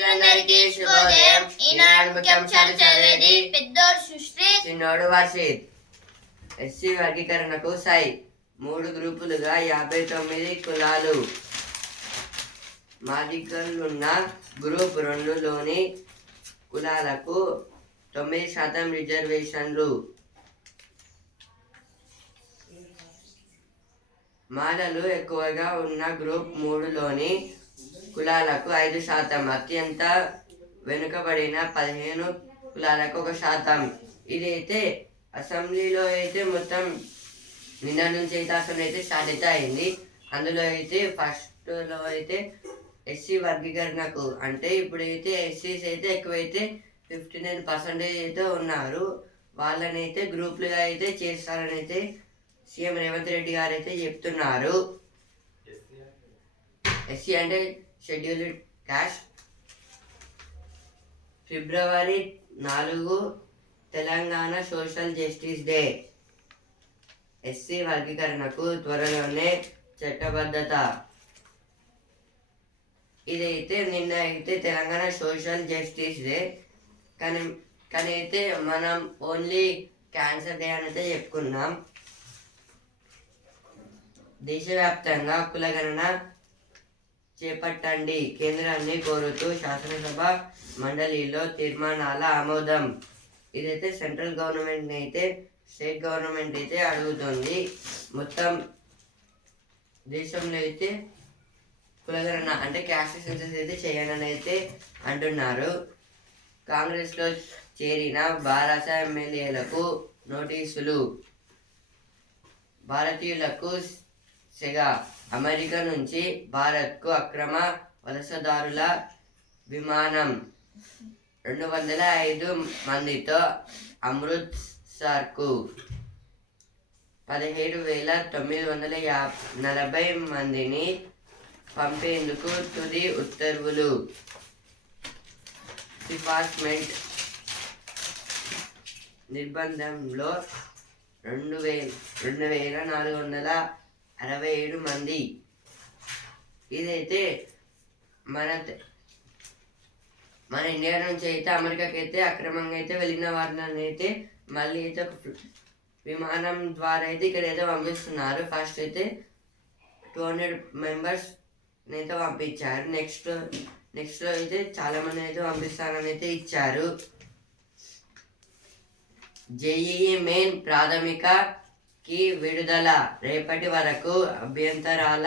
మిత్రులందరికీ శుభోదయం. ఈనాడు ముఖ్యాంశాలు చదివేది పెద్దోడు సుశ్రీ, చిన్నోడు వర్షిత్. ఎస్సీ వర్గీకరణకు సై 3 గ్రూపులుగా 59 కులాలు. మాదిగలున్న గ్రూప్ 2లోని కులాలకు 9% రిజర్వేషన్లు. మాలలు ఎక్కువగా ఉన్న గ్రూప్ 3లోని కులాలకు 5%, అత్యంత వెనుకబడిన 15 కులాలకు 1%. ఇదైతే అసెంబ్లీలో అయితే మొత్తం నిన్న నుంచి అయితే అసలు అయితే స్టార్ట్ అయితే అయింది. అందులో అయితే ఫస్ట్లో అయితే ఎస్సీ వర్గీకరణకు అంటే ఇప్పుడైతే ఎస్సీస్ అయితే ఎక్కువైతే 59% అయితే ఉన్నారు. వాళ్ళనైతే గ్రూపులుగా అయితే చేస్తారని అయితే సీఎం రేవంత్ రెడ్డి గారు అయితే చెప్తున్నారు. ఎస్సీ అంటే షెడ్యూల్డ్ కాస్ట్. ఫిబ్రవరి 4 Telangana social justice day. SC వర్గీకరణకు త్వరలోనే చట్టబద్ధత. ఇదైతే నిన్న అయితే తెలంగాణ సోషల్ జస్టిస్ డే, కానీ అయితే మనం ఓన్లీ క్యాన్సర్ డే అని అయితే చెప్పుకున్నాం. దేశవ్యాప్తంగా కులగణన చేపట్టండి కేంద్రాన్ని కోరుతూ శాసనసభ మండలిలో తీర్మానాల ఆమోదం. ఇదైతే సెంట్రల్ గవర్నమెంట్ అయితే స్టేట్ గవర్నమెంట్ అయితే అడుగుతుంది. మొత్తం దేశంలో అయితే కులగణన అంటే క్యాస్ట్ సెన్సస్ అయితే చేయాలని అయితే అంటున్నారు. కాంగ్రెస్లో చేరిన బారాస ఎమ్మెల్యేలకు నోటీసులు. భారతీయులకు సెగ. అమెరికా నుంచి భారత్కు అక్రమ వలసదారుల విమానం 205 మందితో అమృత్సర్కు 17,940 మందిని పంపేందుకు తుది ఉత్తర్వులు. డిపార్ట్మెంట్ నిర్బంధంలో 2,467 మంది. ఇదైతే మన ఇండియా నుంచి అయితే అమెరికాకి అయితే అక్రమంగా అయితే వెళ్ళిన వారిని అయితే మళ్ళీ అయితే ఒక విమానం ద్వారా అయితే ఇక్కడ అయితే పంపిస్తున్నారు. ఫస్ట్ అయితే 200 మెంబర్స్ అయితే పంపించారు. నెక్స్ట్ లో అయితే చాలా మంది అయితే పంపిస్తారని అయితే ఇచ్చారు. జేఈఈ మెయిన్ ప్రాథమికకి విడుదల. రేపటి వరకు అభ్యంతరాల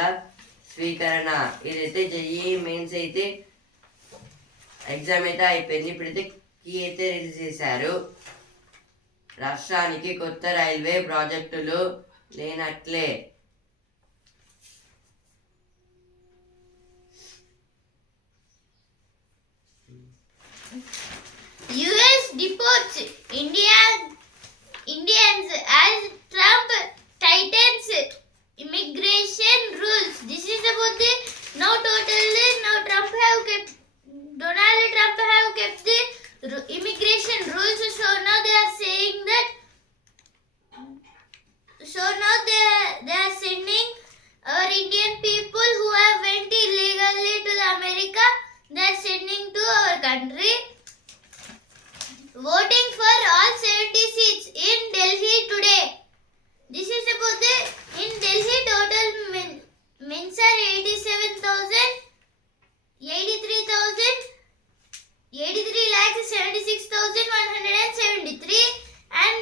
స్వీకరణ. ఇదైతే జేఈఈ మెయిన్స్ అయితే ఎగ్జామ్ అయితే అయిపోయింది. ఇప్పుడైతే కీ అయితే రిలీజ్ చేశారు. రాష్ట్రానికి కొత్త రైల్వే ప్రాజెక్టులు లేనట్లే. US deports Indians as Trump tightens immigration rules. This is about the Donald Trump have kept the immigration rules. So now they are saying that. So now they are sending our Indian people who have went illegally to the America. They are sending to our country. Voting for all 70 seats in Delhi today. This is about the in Delhi total men's are 83,76,173 and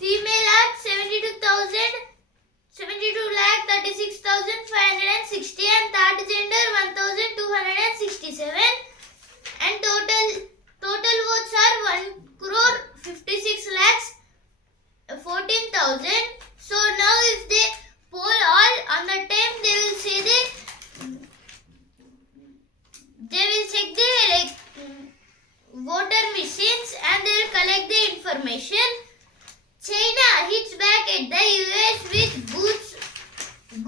female are 72,36,560 and third gender 1,267 and total votes are 1,56,14,000. So now if they poll all on the time, they will check the voter machines and they will collect the information. China hits back at the US with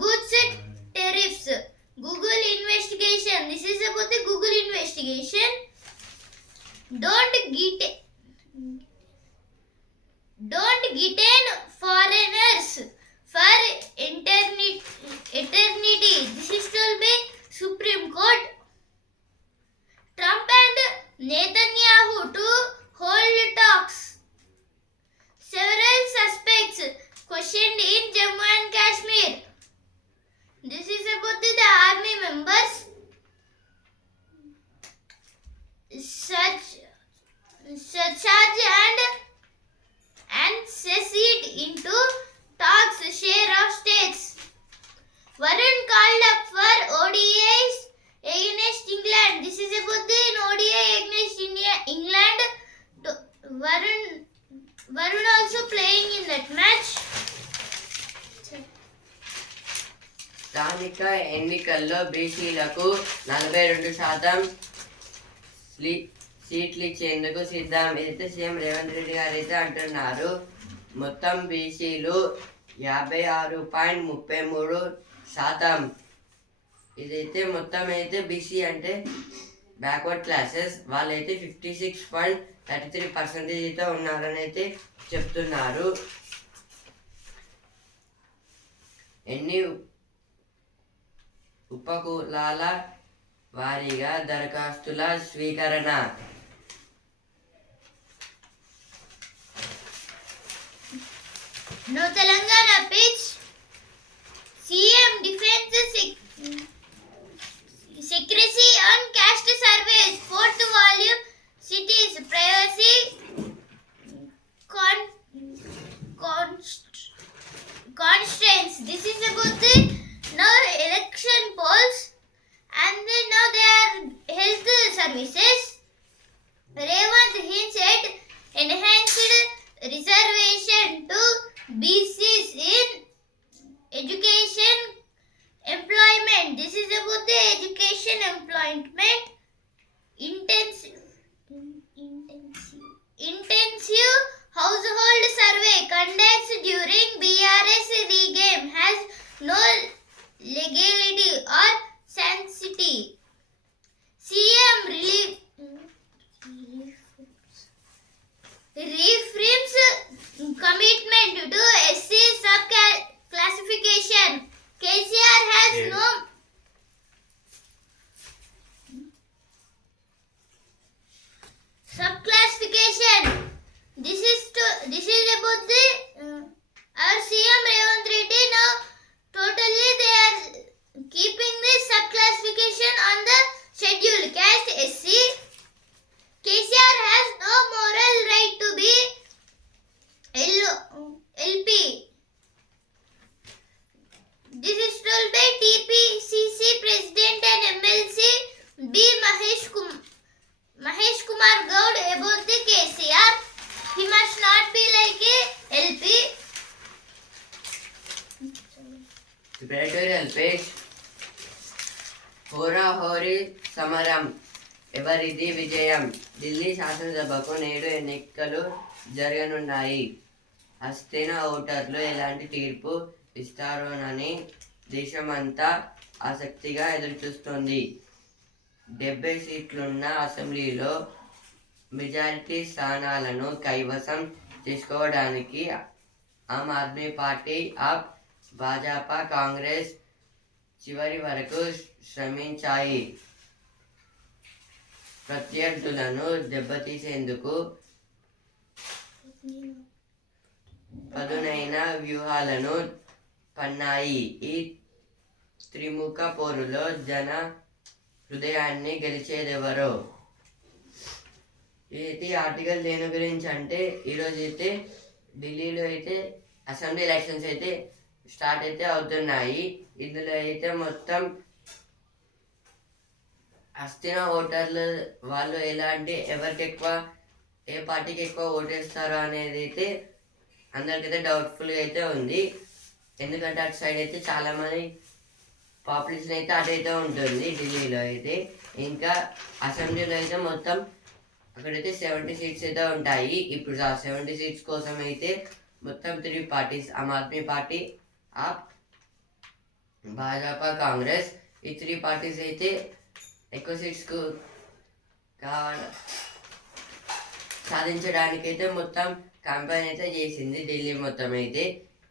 goods tariffs. Google investigation. This is about the Google investigation. Don't detain foreigners for eternity. This is told by Supreme Court. Trump and Netanyahu to hold talks. Several suspects questioned in Jammu and Kashmir. This is about the army members. Surcharge and secede into talks share of states. Varun called up for ODIs against England. This is about the ODI against England. Varun also playing in that match. స్థానిక ఎన్నికల్లో బీసీలకు 42% సీట్లు ఇచ్చేందుకు సిద్ధం. ఇదైతే సీఎం రేవంత్ రెడ్డి గారు అయితే అంటున్నారు. మొత్తం బీసీలు 56.33%. ఇదైతే మొత్తం అయితే బీసీ అంటే బ్యాక్వర్డ్ క్లాసెస్ వాళ్ళైతే 56.33% అయితే ఉన్నారని అయితే చెప్తున్నారు. ఎన్ని ఉపకులాల వారీగా దరఖాస్తుల స్వీకరణ. No Telangana pitch. CM defends secrecy on caste surveys. Fourth volume cities privacy constraints. This is about the now election polls and then now they are health services. Revant hints at enhanced reservation to BCs in education employment. This is about the education employment. Intensive household survey conducts during BRS regame has no legality or sanctity. CM reframes commitment to SC sub-classification. KCR has no sub-classification. This is about the our CM Revant Reddy now totally they are keeping this sub-classification on the scheduled caste SC. KCR has no moral right to be LP. This is told by TPCC President and MLC B. Mahesh Kumar Gaud about the KCR. He must not be like a LP. Editorial page. హోరాహోరీ సమరం ఎవరిది విజయం. ఢిల్లీ శాసనసభకు నేడు ఎన్నికలు జరగనున్నాయి. హస్తేన ఓటర్లు ఎలాంటి తీర్పు ఇస్తారోనని దేశమంతా ఆసక్తిగా ఎదురుచూస్తోంది. 70 సీట్లున్న అసెంబ్లీలో మెజారిటీ స్థానాలను కైవసం చేసుకోవడానికి ఆమ్ ఆద్మీ పార్టీ, ఆప్, భాజపా, కాంగ్రెస్ చివరి వరకు శ్రమించాయి. ప్రత్యర్థులను దెబ్బతీసేందుకు పదునైన వ్యూహాలను పన్నాయి. ఈ త్రిముఖ పోరులో జన హృదయాన్ని గెలిచేదెవరో. ఇది ఆర్టికల్ దేని గురించి అంటే ఈరోజు అయితే ఢిల్లీలో అయితే అసెంబ్లీ ఎలక్షన్స్ అయితే స్టార్ట్ అయితే అవుతున్నాయి. ఇందులో అయితే మొత్తం హస్తిన ఓటర్లు వాళ్ళు ఎలా అంటే ఎవరికి ఎక్కువ ఏ పార్టీకి ఎక్కువ ఓటేస్తారో అనేది అయితే అందరికైతే డౌట్ఫుల్గా అయితే ఉంది. ఎందుకంటే అటు సైడ్ అయితే చాలామంది పాపులేషన్ అయితే అటైతే ఉంటుంది ఢిల్లీలో అయితే. ఇంకా అసెంబ్లీలో అయితే మొత్తం అక్కడైతే 70 సీట్స్ అయితే ఉంటాయి. ఇప్పుడు ఆ 70 సీట్స్ కోసం అయితే మొత్తం 3 పార్టీస్ ఆమ్ ఆద్మీ పార్టీ, ఆప్, భాజపా, కాంగ్రెస్ ఈ 3 పార్టీస్ అయితే ఎక్కువ సీట్స్కు సాధించడానికైతే మొత్తం క్యాంపెయిన్ అయితే చేసింది ఢిల్లీ మొత్తం అయితే.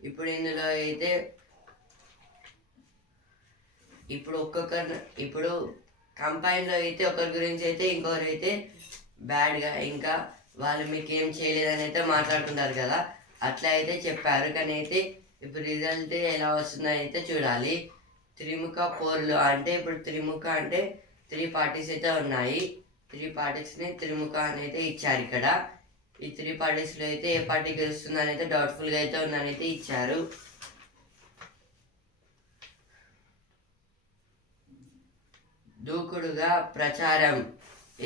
ఇప్పుడు ఇందులో అయితే ఇప్పుడు కంపైన్లో అయితే ఒకరి గురించి అయితే ఇంకొకరు అయితే బ్యాడ్గా ఇంకా వాళ్ళు మీకు ఏం చేయలేదని అయితే మాట్లాడుకుంటారు కదా, అట్లా అయితే చెప్పారు. కానీ అయితే ఇప్పుడు రిజల్ట్ ఎలా వస్తుందని అయితే చూడాలి. త్రిముఖ పోర్లు అంటే ఇప్పుడు త్రిముఖ అంటే 3 పార్టీస్ అయితే ఉన్నాయి. 3 పార్టీస్ని త్రిముఖ అని అయితే ఇచ్చారు ఇక్కడ. ఈ 3 పార్టీస్లో అయితే ఏ పార్టీ గెలుస్తుందని అయితే డౌట్ఫుల్గా అయితే ఉందని అయితే ఇచ్చారు. దూకుడుగా ప్రచారం,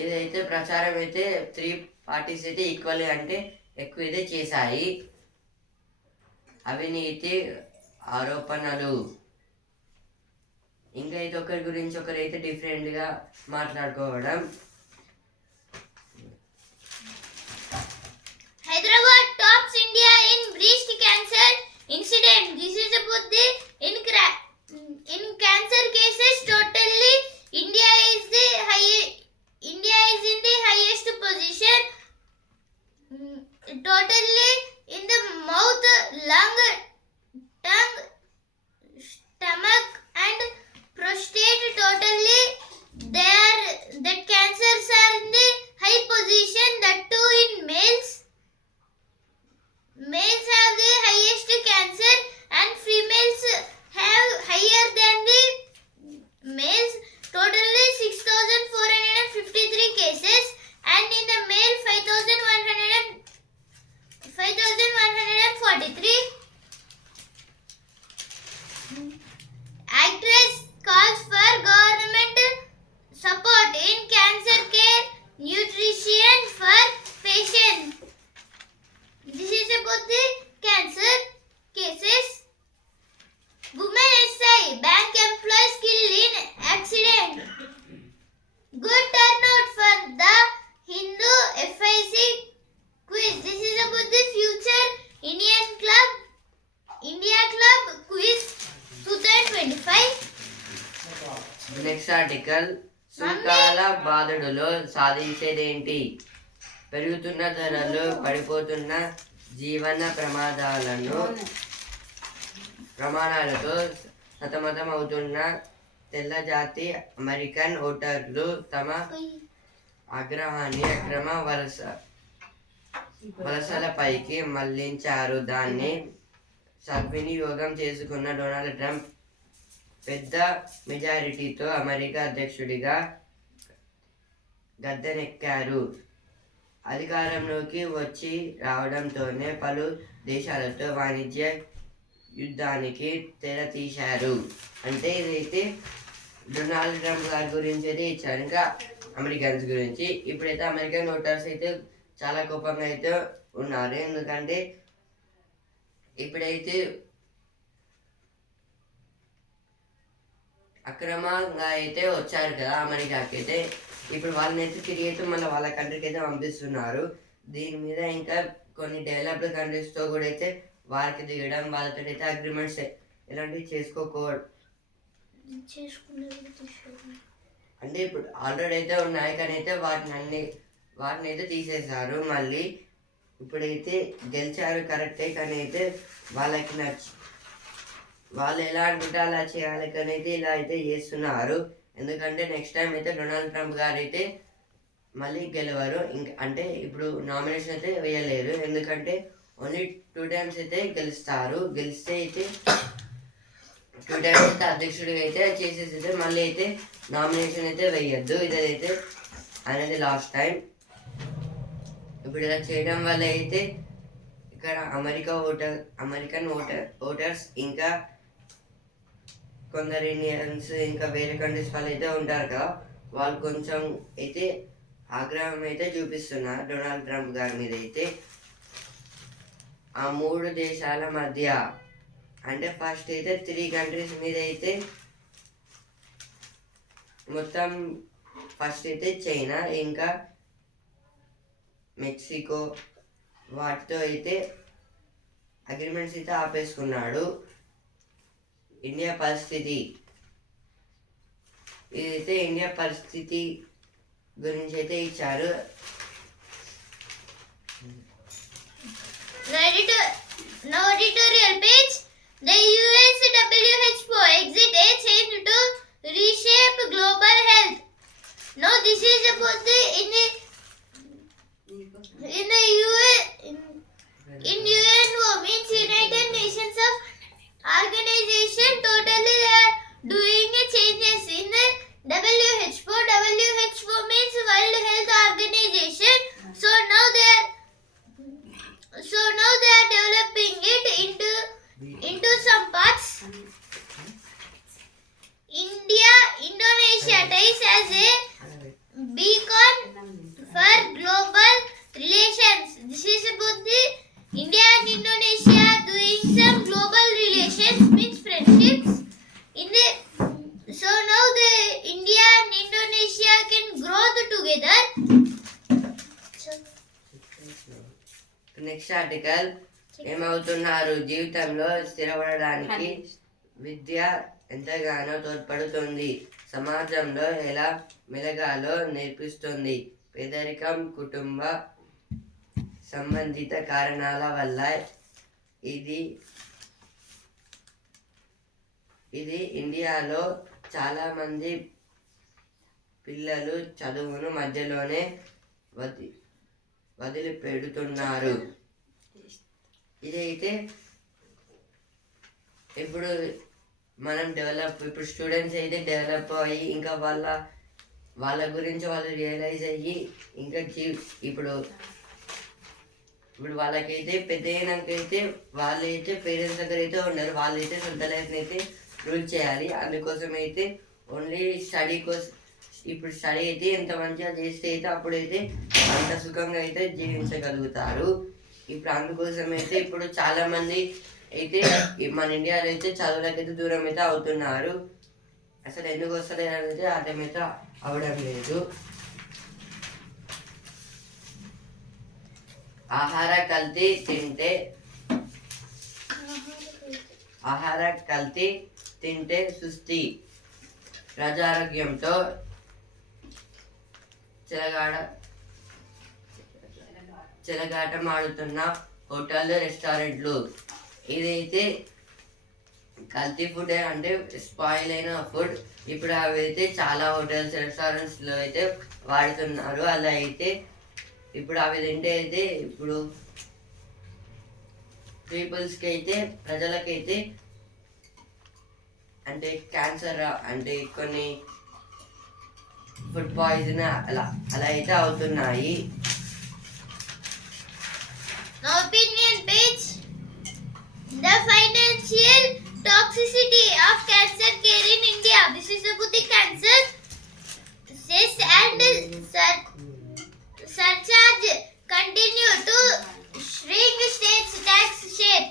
ఏదైతే ప్రచారం అయితే 3 పార్టీస్ అయితే ఈక్వల్ అంటే ఎక్కువ అయితే చేశాయి. అవినీతి ఆరోపణలు, ఇంకా అయితే ఒకరి గురించి ఒకరైతే డిఫరెంట్గా మాట్లాడుకోవడం. Hyderabad tops India in breast cancer incident. This is about the in cancer cases totally India is in the highest position. Totally in the mouth, lung, tongue, stomach and prostate. Totally the cancers are in the high position. That too in males. Males have the highest cancer and females have higher than the males. Totally 6,453 cases and in the male 5,143. Actress calls for government support in cancer care, nutrition for patients. This is about the cancer cases. Women SI, bank employees killed in accident. Good turnout for the Hindu FIC quiz. This is about the future India Club quiz 2025. Next article, సుంకాల బాధుడులో సాధించేదేంటి? పెరుగుతున్న ధరలు, పడిపోతున్న జీవన ప్రమాణాలతో సతమతం అవుతున్న తెల్ల జాతి అమెరికన్ ఓటర్లు తమ ఆగ్రహాన్ని అక్రమ వలసలపైకి మళ్లించారు. దాన్ని సద్వినియోగం చేసుకున్న డొనాల్డ్ ట్రంప్ పెద్ద మెజారిటీతో అమెరికా అధ్యక్షుడిగా గద్దెనెక్కారు. అధికారంలోకి వచ్చి రావడంతోనే పలు దేశాలతో వాణిజ్య యుద్ధానికి తెర తీశారు. అంటే ఇదైతే డొనాల్డ్ ట్రంప్ గారి గురించి అయితే ఇచ్చారు, ఇంకా అమెరికన్స్ గురించి. ఇప్పుడైతే అమెరికన్ ఓటర్స్ అయితే చాలా కోపంగా అయితే ఉన్నారు. ఎందుకంటే ఇప్పుడైతే అక్రమంగా అయితే వచ్చారు కదా అమెరికాకి అయితే, ఇప్పుడు వాళ్ళని అయితే తిరిగి అయితే మళ్ళీ వాళ్ళ కంట్రీకి అయితే పంపిస్తున్నారు. దీని మీద ఇంకా కొన్ని డెవలప్డ్ కంట్రీస్తో కూడా అయితే వారికి దిగడం, వాళ్ళతో అయితే అగ్రిమెంట్స్ ఇలాంటివి అంటే ఇప్పుడు ఆల్రెడీ అయితే ఉన్నాయి, కానీ అయితే వాటిని అయితే తీసేశారు. మళ్ళీ ఇప్పుడైతే గెలిచారు కరెక్టే, కానీ అయితే వాళ్ళకి వాళ్ళు ఎలా అనుకుంటే అలా చేయాలి, కానీ అయితే ఇలా అయితే చేస్తున్నారు. ఎందుకంటే నెక్స్ట్ టైం అయితే డొనాల్డ్ ట్రంప్ గారు అయితే మళ్ళీ గెలవరు. అంటే ఇప్పుడు నామినేషన్ అయితే వేయలేరు, ఎందుకంటే ఓన్లీ 2 times అయితే గెలుస్తారు. గెలిస్తే అయితే 2 times అయితే అధ్యక్షుడిగా అయితే చేసేసి అయితే మళ్ళీ అయితే నామినేషన్ అయితే వేయద్దు. ఇదైతే అనేది లాస్ట్ టైం. ఇప్పుడు ఇలా చేయడం వల్ల అయితే ఇక్కడ అమెరికన్ ఓటర్స్ ఇంకా కొందరు ఇండియన్స్ ఇంకా వేరే కంట్రీస్ వాళ్ళు అయితే ఉంటారు కదా, వాళ్ళు కొంచెం అయితే ఆగ్రహం అయితే చూపిస్తున్నారు డొనాల్డ్ ట్రంప్ గారి మీద అయితే. ఆ 3 దేశాల మధ్య అంటే ఫస్ట్ అయితే 3 కంట్రీస్ మీద అయితే మొత్తం ఫస్ట్ అయితే చైనా ఇంకా మెక్సికో వాటితో అయితే అగ్రిమెంట్స్ అయితే ఆపేసుకున్నాడు. ఇండియా పరిస్థితి, ఇదైతే ఇండియా పరిస్థితి గురించి అయితే ఇచ్చారు. Now editorial page. The US WHO exit a change to reshape global health. Now this is about the in the UN in UNO means United Nations of Organization. Totally they are doing a changes in the WHO. WHO means World Health Organization. So now they are developing it into some parts. Indonesia ties as a beacon for global relations. This is about the India and Indonesia doing some global relations means friendships. So now the India and Indonesia can grow together. Next article ఏమవుతున్నారు జీవితంలో స్థిరపడడానికి విద్య ఎంతగానో తోడ్పడుతుంది. సమాజంలో ఎలా మెలగాలో నేర్పిస్తుంది. పేదరికం, కుటుంబ సంబంధిత కారణాల వల్ల ఇది ఇండియాలో చాలామంది పిల్లలు చదువును మధ్యలోనే వదిలిపెడుతున్నారు. ఇదైతే ఇప్పుడు ఇప్పుడు స్టూడెంట్స్ అయితే డెవలప్ అయ్యి ఇంకా వాళ్ళ గురించి వాళ్ళు రియలైజ్ అయ్యి ఇంకా ఇప్పుడు వాళ్ళకైతే పెద్ద అయినాకైతే వాళ్ళైతే పేరెంట్స్ దగ్గర అయితే ఉండరు. వాళ్ళైతే సొంత లైఫ్ని అయితే రూల్ చేయాలి. అందుకోసం అయితే ఓన్లీ స్టడీ కోసం ఇప్పుడు స్టడీ అయితే ఎంత మంచిగా చేస్తే అయితే అప్పుడైతే అంత సుఖంగా అయితే జీవించగలుగుతారు. ఇప్పుడు అందుకోసం అయితే ఇప్పుడు చాలామంది అయితే మన ఇండియాలో అయితే చదువులకైతే దూరం అయితే అవుతున్నారు. అసలు ఎందుకు వస్తలేదు అనేది అర్థమైతే అవడం లేదు. ఆహార కల్తీ తింటే సుస్థి. ప్రజారోగ్యంతో చెలగాటమాడుతున్న హోటల్, రెస్టారెంట్లు. ఇదైతే కల్తీ ఫుడ్ అంటే స్పాయిల్ అయిన ఫుడ్ ఇప్పుడు అవి అయితే చాలా హోటల్స్, రెస్టారెంట్స్లో అయితే వాడుతున్నారు. అలా అయితే ఇప్పుడు అవి తింటే అయితే ఇప్పుడు పీపుల్స్కి అయితే ప్రజలకైతే అంటే క్యాన్సర్ అంటే కొన్ని ఫుడ్ పాయిజన్ అలా అయితే అవుతున్నాయి. Opinion page. The financial toxicity of cancer care in India. This is about the cancer. Cess and surcharge continue to shrink states' tax share.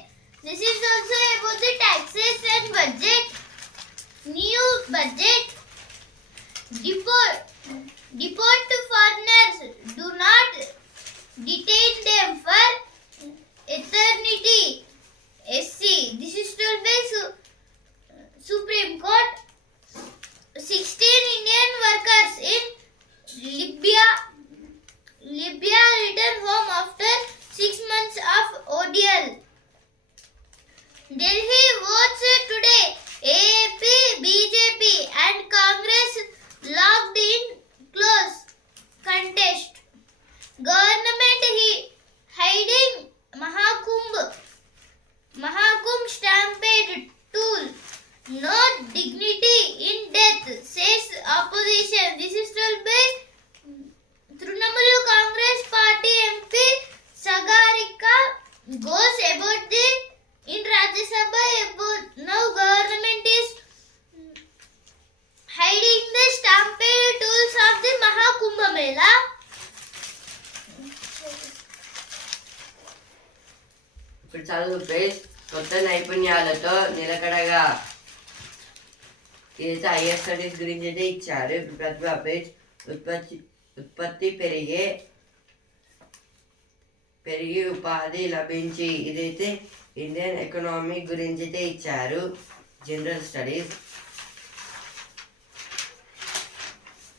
This is also about the taxes and budget. New budget. Deport foreigners. Do not detain them for eternity. SC. This is told by Supreme Court. 16 Indian workers in Libya returned home after 6 months of ordeal. Delhi votes today. AAP, BJP and Congress locked in close contest. Government hiding Mahakumbh stampede tool. No dignity in death, says opposition. This is told by Trinamool Congress Party MP Sagarika goes about the in Rajya Sabha about now government is hiding the stampede tools of the Mahakumbh Mela. ఇప్పుడు చదువు పేజ్ కొత్త నైపుణ్యాలతో నిలకడగా. ఇదైతే higher studies గురించి అయితే ఇచ్చారు. ఇప్పుడు ప్రతిభా పేజ్ ఉత్పత్తి పెరిగి ఉపాధి లభించి. ఇదైతే ఇండియన్ ఎకనామీ గురించి అయితే ఇచ్చారు. General studies.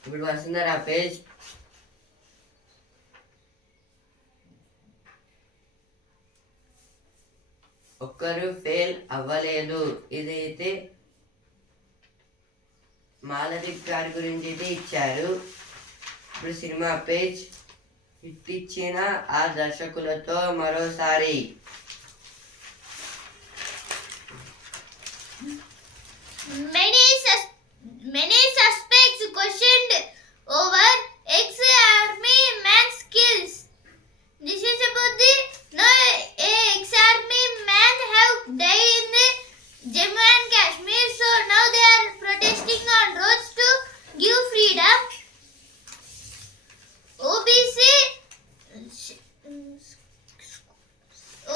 ఇప్పుడు వసుంధర పేజ్ ఒక్కరు ఫెయిల్ అవ్వలేదు. ఇదైతే మాలదీప్ గారి గురించి అయితే ఇచ్చారు. ఇప్పుడు సినిమా పేజ్ హిట్ ఇచ్చిన ఆ దర్శకులతో మరోసారి. Many suspects questioned over ex-army man's skills. This is about the no ex-army man have died in the Jammu and Kashmir, so now they are protesting on roads to give freedom.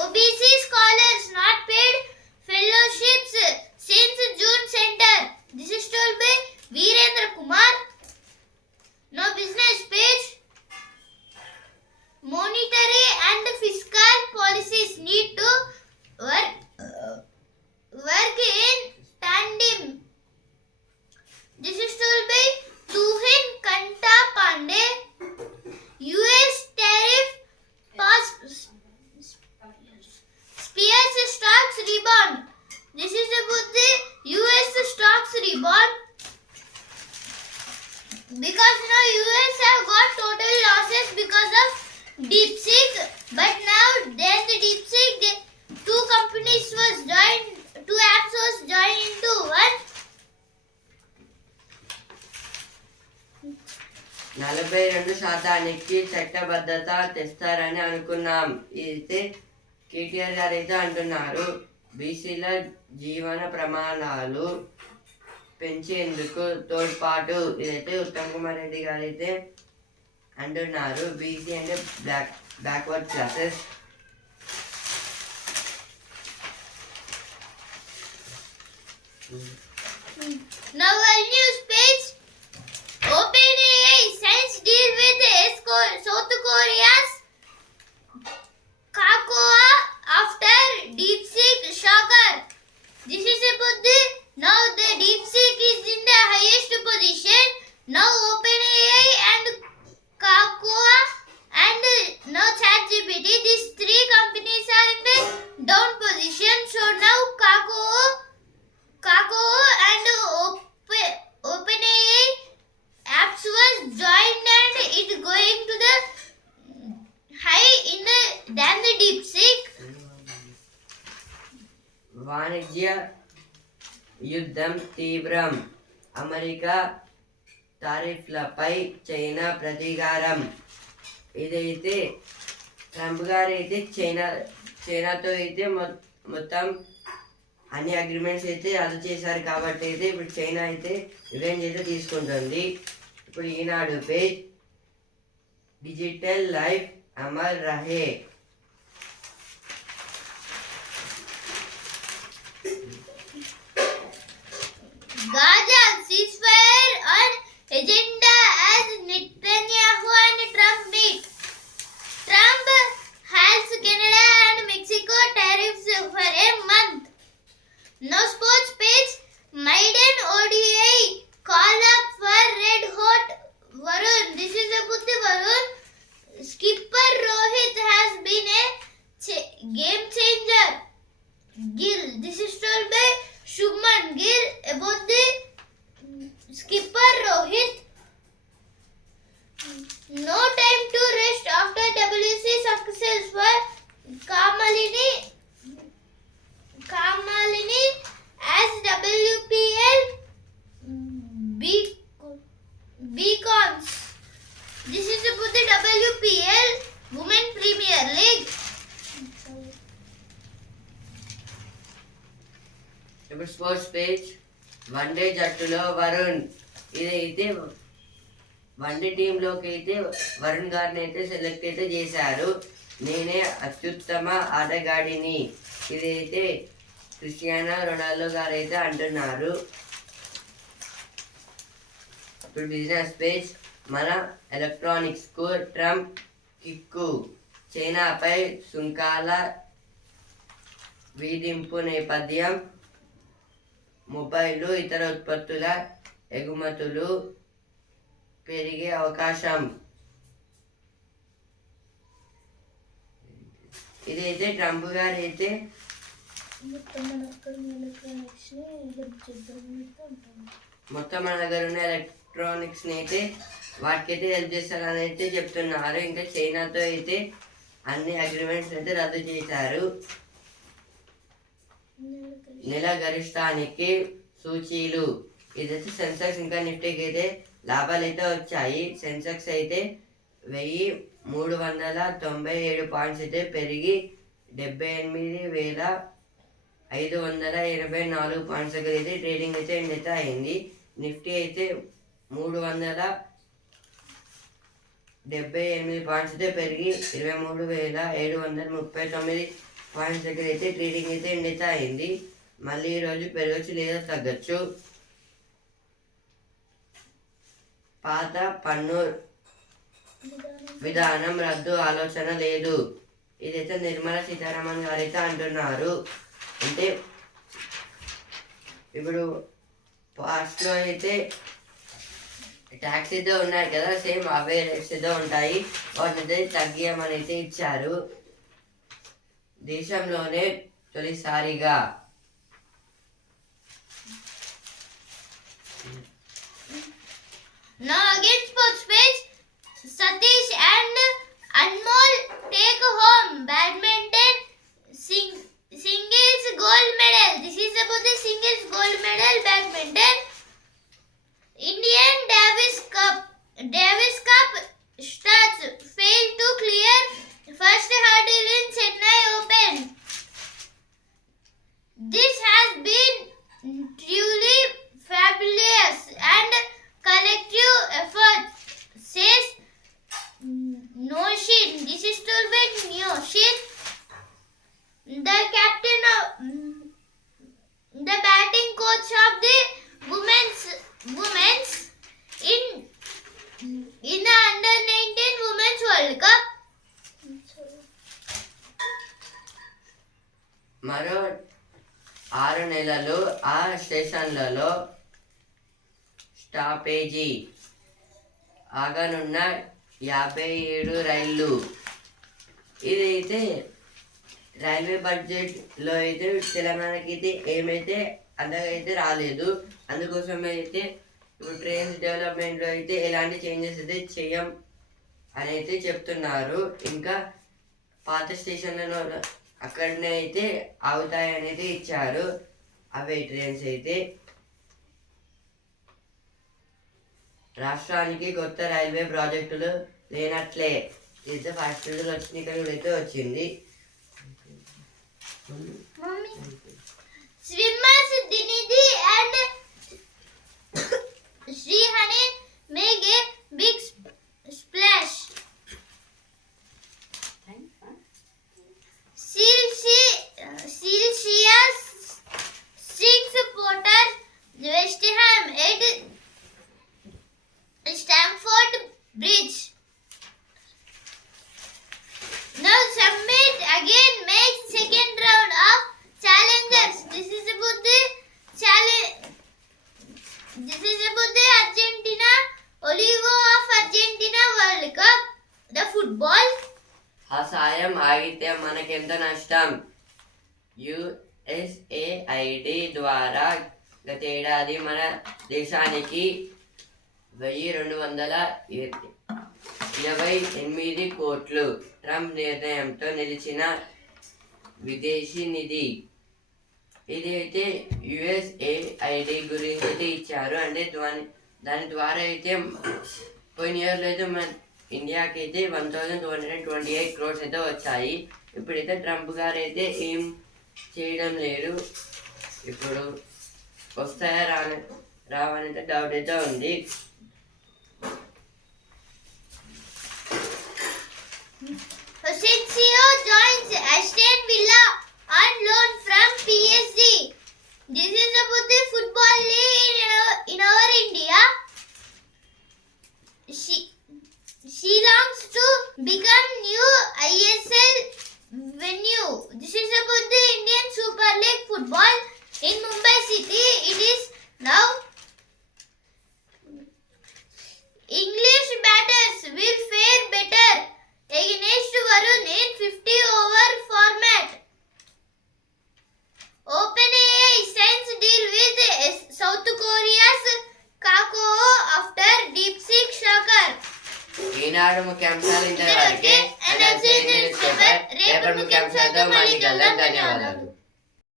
OBC scholars not paid fellowships since June Center. This is told by Virendra Kumar. No business page. Monetary and fiscal policies need to work in tandem. This is told by Tuhin Kanta Pandey. US tariff pass spears stocks rebound. This is about the US stocks rebound because now US have got total losses because of DeepSeek, but now then the DeepSeek, two companies was joined, two apps was joined into one. 42% చట్టబద్ధత తెస్తారని అనుకున్నాం. అయితే కేటీఆర్ గారు అయితే అంటున్నారు బీసీల జీవన ప్రమాణాలు పెంచేందుకు తోడ్పాటు. ఇదైతే ఉత్తమ్ కుమార్ రెడ్డి గారు అయితే అంటున్నారు. బీసీ అంటే backward classes. Now a news page. OpenAI signs deal with South Korea's Kakao after DeepSeek shocker. This is about the now the DeepSeek is in the highest position. Now OpenAI and Kakao and now ChatGPT. These three companies are in the down position. So now Kakao and OpenAI apps was joined and it going to the high in the than the DeepSeek. వాణిజ్య యుద్ధం తీవ్రం. అమెరికా టారిఫ్లపై చైనా ప్రతీకారం. ఇదైతే ట్రంప్ గారు అయితే చైనాతో అయితే మొత్తం అన్ని అగ్రిమెంట్స్ అయితే రద్దు చేశారు కాబట్టి అయితే ఇప్పుడు చైనా అయితే రివెంజ్ అయితే తీసుకుంటుంది. ఇప్పుడు ఈనాడు పేజ్ డిజిటల్ లైఫ్ అమర్ రహే. Gaza ceasefire on agenda as Netanyahu and Trump meet. Trump halts Canada and Mexico tariffs for a month. No sports page. Maiden ODI call up for red hot Varun. This is about the Varun. Skipper Rohit has been a game changer. Gill. This is told by Shubman Gill about the skipper Rohit. No time to rest after WC success for Kamalini as WPL beacons. This is about the WPL Women Premier League. ఇప్పుడు sports page one day జట్టులో వరుణ్. ఇదైతే వన్డే టీంలోకి అయితే వరుణ్ గారిని అయితే సెలెక్ట్ అయితే చేశారు. నేనే అత్యుత్తమ ఆటగాడిని. ఇదైతే క్రిస్టియానో రొనాల్డో గారు అయితే అంటున్నారు. ఇప్పుడు బిజినెస్ పేజ్ మన ఎలక్ట్రానిక్స్ కు ట్రంప్ కిక్కు. చైనాపై సుంకాల విధింపు నేపథ్యం మొబైలు ఇతర ఉత్పత్తుల ఎగుమతులు పెరిగే అవకాశం. ఇదైతే ట్రంప్ గారు అయితే మొత్తం మన దగ్గర ఉన్న ఎలక్ట్రానిక్స్ని అయితే వాటికైతే హెల్ప్ చేస్తారని అయితే చెప్తున్నారు. ఇంకా చైనాతో అయితే అన్ని అగ్రిమెంట్స్ అయితే రద్దు చేశారు. నెల గరిష్టానికి సూచీలు ఇదైతే సెన్సెక్స్ ఇంకా నిఫ్టీకి అయితే లాభాలు అయితే వచ్చాయి. సెన్సెక్స్ అయితే 1397 పాయింట్స్ అయితే పెరిగి 78,584 పాయింట్స్ దగ్గర అయితే ట్రేడింగ్ అయితే ఎండ్ అయితే అయింది. నిఫ్టీ అయితే 378 పాయింట్స్ అయితే పెరిగి 23,739 పాయింట్స్ దగ్గర అయితే ట్రేడింగ్ అయితే ఎండ్ అయితే అయింది. మళ్ళీ ఈరోజు పెరగచ్చు లేదా తగ్గచ్చు. పాత పన్ను విధానం రద్దు ఆలోచన లేదు. ఇదైతే నిర్మలా సీతారామన్ గారు అయితే అంటున్నారు. అంటే ఇప్పుడు పాస్ట్లో అయితే ట్యాక్స్ అయితే ఉన్నాయి కదా, సేమ్ అవే రేట్స్ అయితే ఉంటాయి. వాటిని తగ్గియమని అయితే ఇచ్చారు. దేశంలోనే తొలిసారిగా Now again sports page. Satish and Anmol take home badminton singles gold medal. This is about the singles gold medal badminton. Indian Davis Cup starts failed to clear first hurdle in Chennai Open. This has been truly fabulous and collective effort, says Noshin. This is told by Noshin, the captain of the batting coach of the women's in the under-19 Women's World Cup. మరో 6 నెలలు ఆ స్టేషన్లలో స్టాపేజీ ఆగనున్న 57 రైళ్ళు. ఇదైతే రైల్వే బడ్జెట్లో అయితే తెలంగాణకి అయితే ఏమైతే అంతగా అయితే రాలేదు. అందుకోసం అయితే ఇప్పుడు ట్రైన్స్ డెవలప్మెంట్లో అయితే ఎలాంటి చేంజెస్ అయితే చేయం అని అయితే చెప్తున్నారు. ఇంకా పాత స్టేషన్లలో అక్కడనే అయితే ఆగుతాయని అయితే ఇచ్చారు అవే ట్రైన్స్ అయితే. రాష్ట్రానికి కొత్త రైల్వే ప్రాజెక్టులు లేనట్లే. ఇదైతే ఫస్ట్ వచ్చిన ఇక్కడ అయితే వచ్చింది. Swimmers Dinidhi and Srihani make a big splash. Celsius 6-potter West Ham at Stamford Bridge. Now Summit again makes second round of challengers. This is about the Argentina Olivo of Argentina World Cup. The football. ఆ సాయం ఆగితే మనకెంత నష్టం. USAID ద్వారా గతేడాది మన దేశానికి 1,228 కోట్లు ట్రంప్ నిర్ణయంతో నిలిచిన విదేశీ నిధి. ఇది అయితే USAID గురించి అయితే ఇచ్చారు. అంటే దాని ద్వారా అయితే పోయిన ఇయర్లో అయితే మన ఇండియాకి అయితే 1,228 crores అయితే వచ్చాయి. ఇప్పుడైతే ట్రంప్ గారు అయితే ఏం చేయడం లేదు. ఇప్పుడు వస్తాయా రావని అయితే డౌట్ అయితే ఉంది. Asensio joins Aston Villa on loan from PSG. This is about the football league in our India. She longs to become new ISL venue. This is about the Indian Super League football in Mumbai City. It is now English batters will fare better against Varun in 50-over format. ఈనాడు ముఖ్యాంశాలు ఇంతవరకే. రేపటి ముఖ్యాంశాలతో మళ్ళీ కలుద్దాం. ధన్యవాదాలు.